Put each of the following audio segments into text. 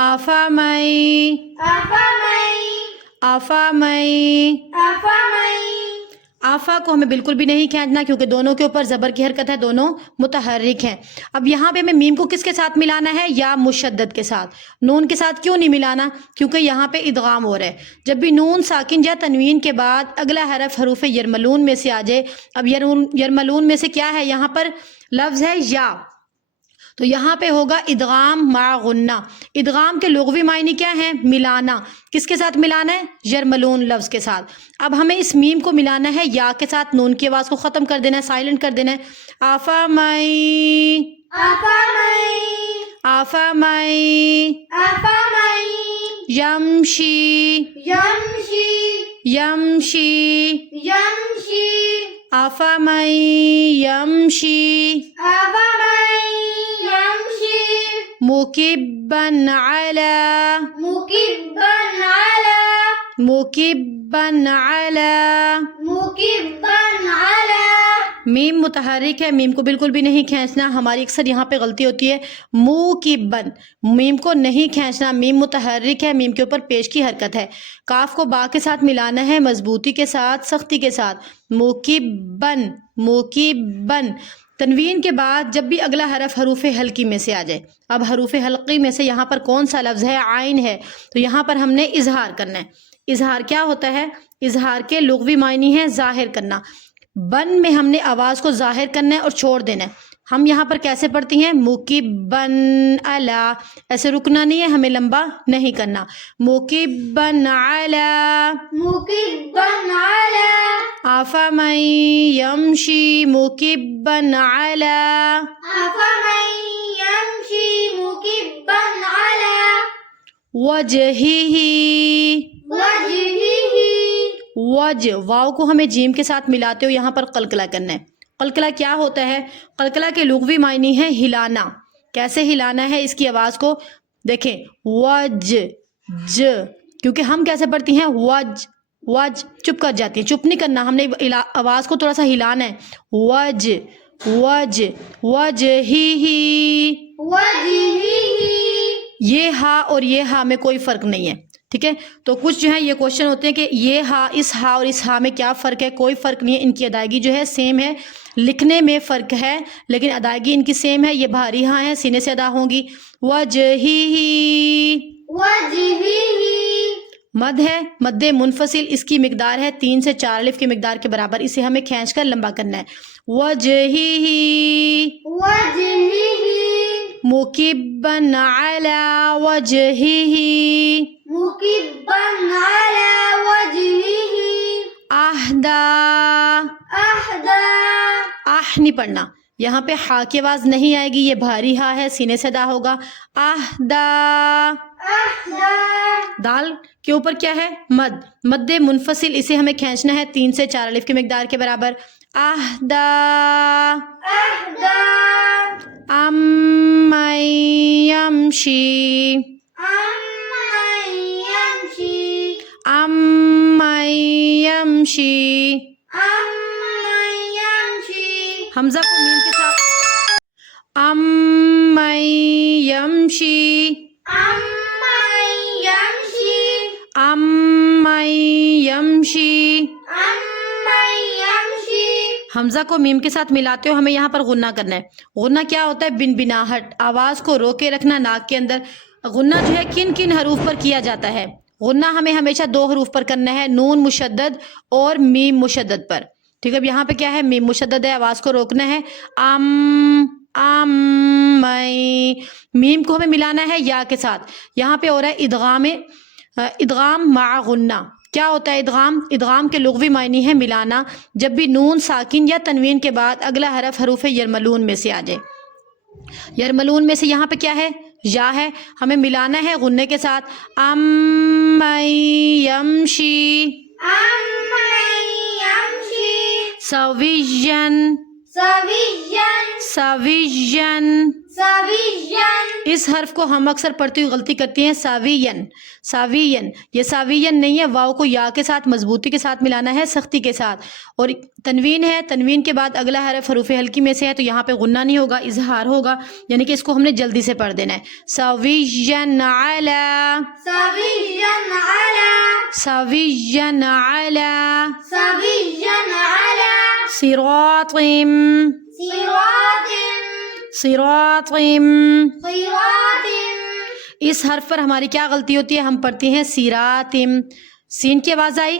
अफमई, अफमई, अफमई। अफमई। आफा को हमें बिल्कुल भी नहीं खींचना क्योंकि दोनों के ऊपर ज़बर की हरकत है, दोनों मुतहर्रिक हैं। अब यहाँ पे हमें मीम को किसके साथ मिलाना है? या मुशद्दद के साथ। नून के साथ क्यों नहीं मिलाना? क्योंकि यहाँ पे इदगाम हो रहा है। जब भी नून साकिन या तनवीन के बाद अगला हरफ हरूफ यरमलून में से आ जाए। अब यरमलून में से क्या है? यहाँ पर लफ्ज़ है या, तो यहाँ पे होगा इदगाम मा गुन्ना। इदगाम के लुग़वी मायने क्या है? मिलाना। किसके साथ मिलाना है? यरमलून लफ्ज़ के साथ। अब हमें इस मीम को मिलाना है या के साथ। नून की आवाज़ को ख़त्म कर देना है, साइलेंट कर देना है। आफामई, अफमई, आफामई, अफमई। यमशी, यमशी, यमशी, यमशी। आफामई यमशी, अफमई यमशी। मुकिब्बन अला, मुकिब्बन अला, मुकिब्बन अला। मुकिब्बन अला। मीम मुतहर्रिक है, मीम को बिल्कुल भी नहीं खींचना। हमारी अक्सर यहाँ पे गलती होती है। मुकिब्बन, मीम को नहीं खींचना, मीम मुतहर्रिक है, मीम के ऊपर पेश की हरकत है। काफ को बा के साथ मिलाना है, मजबूती के साथ, सख्ती के साथ। मुकिब्बन, मुकिब्बन। तनवीन के बाद जब भी अगला हरफ हरूफ हल्की में से आ जाए। अब हरूफ हल्की में से यहाँ पर कौन सा लफ्ज़ है? आइन है, तो यहाँ पर हमने इजहार करना है। इजहार क्या होता है? इजहार के लुग़वी मायने हैं ज़ाहिर करना। बन में हमने आवाज़ को ज़ाहिर करना है और छोड़ देना है। हम यहाँ पर कैसे पढ़ती हैं? मुकिब्बन अला, ऐसे रुकना नहीं है, हमें लंबा नहीं करना। मुकिब्बन अला, मुकिब्बन अला, आफमई यमशी मुकिब्बन अला, अफमई यमशी मुकिब्बन अला। वजहिही, वजहिही, वज, वाव को हमें जीम के साथ मिलाते हो यहाँ पर कलकला करना है। कलकला क्या होता है? कलकला के लुग़वी मायने हैं हिलाना। कैसे हिलाना है इसकी आवाज़ को? देखें, वज, ज, क्योंकि हम कैसे पढ़ती हैं? वज, वज, चुप कर जाती हैं। चुप नहीं करना, हमने आवाज़ को थोड़ा सा हिलाना है। वज, वज, वज ही। वजहिही। ये हा और ये हा में कोई फ़र्क नहीं है, ठीक है। तो कुछ जो है ये क्वेश्चन होते हैं कि ये हा, इस हा और इस हा में क्या फ़र्क है? कोई फ़र्क नहीं है, इनकी अदायगी जो है सेम है। लिखने में फ़र्क है लेकिन अदायगी इनकी सेम है। ये भारी हा है, सीने से अदा होंगी। वजहिही, वजहिही। मद है, मद्दे मुनफसिल, इसकी मिकदार है 3 से 4 अलिफ की मिकदार के बराबर। इसे हमें खींच कर लंबा करना है। वजहिही, वजहिही, मुकिब्बन अला वजहिही, मुकिब्बन अला वजहिही। आहदा, अहदा, आह नहीं पढ़ना, यहाँ पे हा की आवाज़ नहीं आएगी, ये भारी हा है, सीने से अदा होगा। आहदा, अहदा। दाल के ऊपर क्या है? मद, मद्दे मुनफसिल, इसे हमें खींचना है 3 से 4 अलिफ की मिकदार के बराबर। आहदा, अहदा, अम्मै यमशी, अम्मन यमशी, अम्मै यमशी। अम्मन यमशी। हमजा को मीम के साथ, अम्मै यमशी, अम्मन यमशी, अम्मै यमशी। अम्मन यमशी। हमजा को मीम के साथ मिलाते हो, हमें यहाँ पर गुन्ना करना है। गुन्ना क्या होता है? बिन बिनाहट, आवाज़ को रोके रखना नाक के अंदर। गुन्ना जो है किन किन हरूफ पर किया जाता है? गुन्ना हमें हमेशा 2 हरूफ पर करना है, नून मुशद्दद और मीम मुशद्दद पर, ठीक है। अब यहाँ पे क्या है? मीम मुशद्दद है, आवाज़ को रोकना है। आम, मई, मीम को हमें मिलाना है या के साथ। यहाँ पे हो रहा है इदगाम, इदगाम मा गुन्ना। क्या होता है इदगाम? इदगाम के लुग़वी मायने हैं मिलाना। जब भी नून साकिन या तनवीन के बाद अगला हरफ हरूफ यरमलून में से आ जाए। यरमलून में से यहाँ पे क्या है? या है, हमें मिलाना है गुन्ने के साथ। अम्मै यमशी, अम्मन यमशी, सवियन, सवियन, सवियन, سويا اس حرف کو ہم اکثر پڑھتے ہوئے غلطی کرتی ہیں ساوین ساوین، یہ ساوین نہیں ہے، واو کو یا کے ساتھ مضبوطی کے ساتھ ملانا ہے، سختی کے ساتھ. اور تنوین ہے، تنوین کے بعد اگلا حرف حروف ہلکی میں سے ہے تو یہاں پہ غنہ نہیں ہوگا، اظہار ہوگا، یعنی کہ اس کو ہم نے جلدی سے پڑھ دینا ہے. ساوین علی سويا على ساوین علی سويا على صراط صراط صراط. صراط اس حرف پر ہماری کیا غلطی ہوتی ہے؟ ہم پڑھتے ہیں سیراتم، سین کی آواز آئی،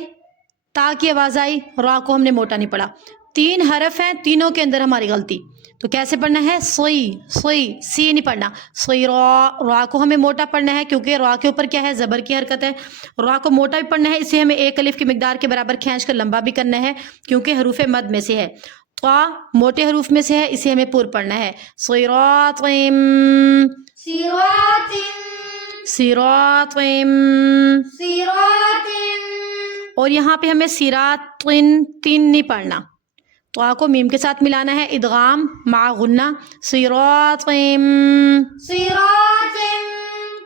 تا کی آواز آئی، را کو ہم نے موٹا نہیں پڑھا. 3 حرف ہیں، تینوں کے اندر ہماری غلطی. تو کیسے پڑھنا ہے؟ سوئی سوئی، سی نہیں پڑھنا، سوئی را کو ہمیں موٹا پڑھنا ہے کیونکہ را کے اوپر کیا ہے؟ زبر کی حرکت ہے. را کو موٹا بھی پڑھنا ہے، اسے ہمیں ایک الف کی مقدار کے برابر کھینچ کر لمبا بھی کرنا ہے کیونکہ حروف مد میں سے ہے. طا موٹے حروف میں سے ہے، اسے ہمیں پور پڑھنا ہے. صراط صراط صراط. صراط اور یہاں پہ ہمیں صراط تین نہیں پڑھنا، طا کو میم کے ساتھ ملانا ہے، ادغام مع غنہ. صراط صراط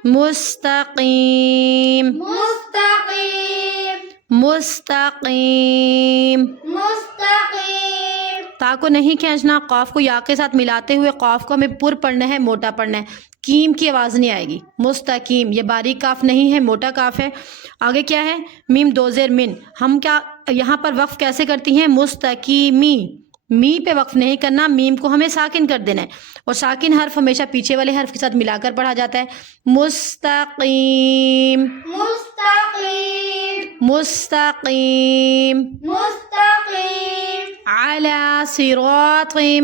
مستقیم مستقيم مستقیم. مستقيم تا کو نہیں کھینچنا، قاف کو یا کے ساتھ ملاتے ہوئے قاف کو ہمیں پر پڑھنا ہے، موٹا پڑھنا ہے. کیم کی آواز نہیں آئے گی. مستقیم، یہ باریک کاف نہیں ہے، موٹا کاف ہے. آگے کیا ہے؟ میم 2 زیر من. ہم کیا یہاں پر وقف کیسے کرتی ہیں؟ مستقیمی، می پہ وقف نہیں کرنا، میم کو ہمیں ساکن کر دینا ہے اور ساکن حرف ہمیشہ پیچھے والے حرف کے ساتھ ملا کر پڑھا جاتا ہے. مستقیم مستقيم مستقیم. مستقيم علی صراط على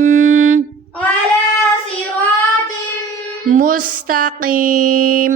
صراط مستقیم. مستقيم